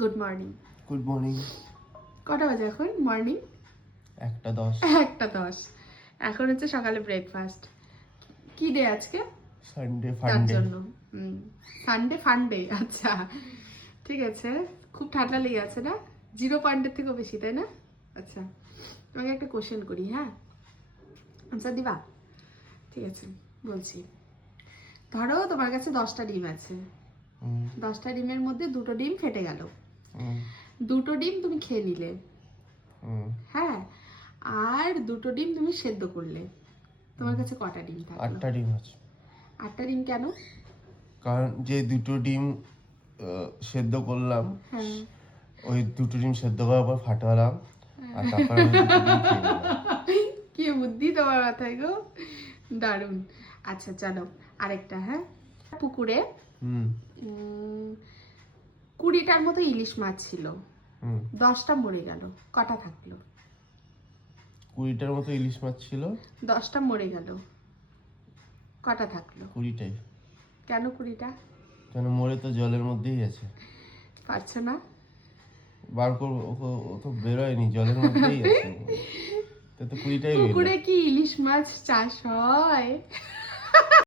Good morning. Good morning. কটা বাজে এখন? মর্নিং 1:10। 1:10। এখন হচ্ছে সকালে ব্রেকফাস্ট। কি ডে আজকে? সানডে তার ফান্ডে। জন্য সানডে ফান্ডে। আচ্ছা ঠিক আছে। খুব ঠান্ডা লেগে আছে না? 0 পয়েন্টের থেকেও বেশি, তাই না? আচ্ছা তোমাকে একটা কোশ্চেন করি, হ্যাঁ আনসার দিবা? ঠিক আছে বলছি। ধরো তোমার কাছে 10টা ডিম আছে। 10টা ডিমের মধ্যে 2টো ডিম ফেটে গেল। 2টো ডিম তুমি খেয়ে নিলে, হ্যাঁ, আর 2টো ডিম তুমি সেদ্ধ করলে। তোমার কাছে কটা ডিম থাকলো? 8টা ডিম আছে। 8টা ডিম কেন? কারণ যে দুটো ডিম সেদ্ধ করলাম, হ্যাঁ ওই দুটো ডিম সেদ্ধ করার পর ফাটালাম, আর তারপর আমি দুটো ডিম খেয়ে নিলাম। কি বুদ্ধি তোমার মাথায় গো, দারুণ। আচ্ছা চলো আরেকটা, হ্যাঁ। পুকুরে 20টার মতো ইলিশ মাছ ছিল, 10টা মরে গেল, কটা থাকলো? 20টার মতো ইলিশ মাছ ছিল, 10টা মরে গেল, কটা থাকলো? 20টাই। কেন 20টা? কেন, মরে তো জলের মধ্যেই আছে। পারছো না? বার করবো, ও তো বেরোয়নি, জলের মধ্যেই আছে। তো 20টাই হইলো। পুকুরে কি ইলিশ মাছ চাষ হয়?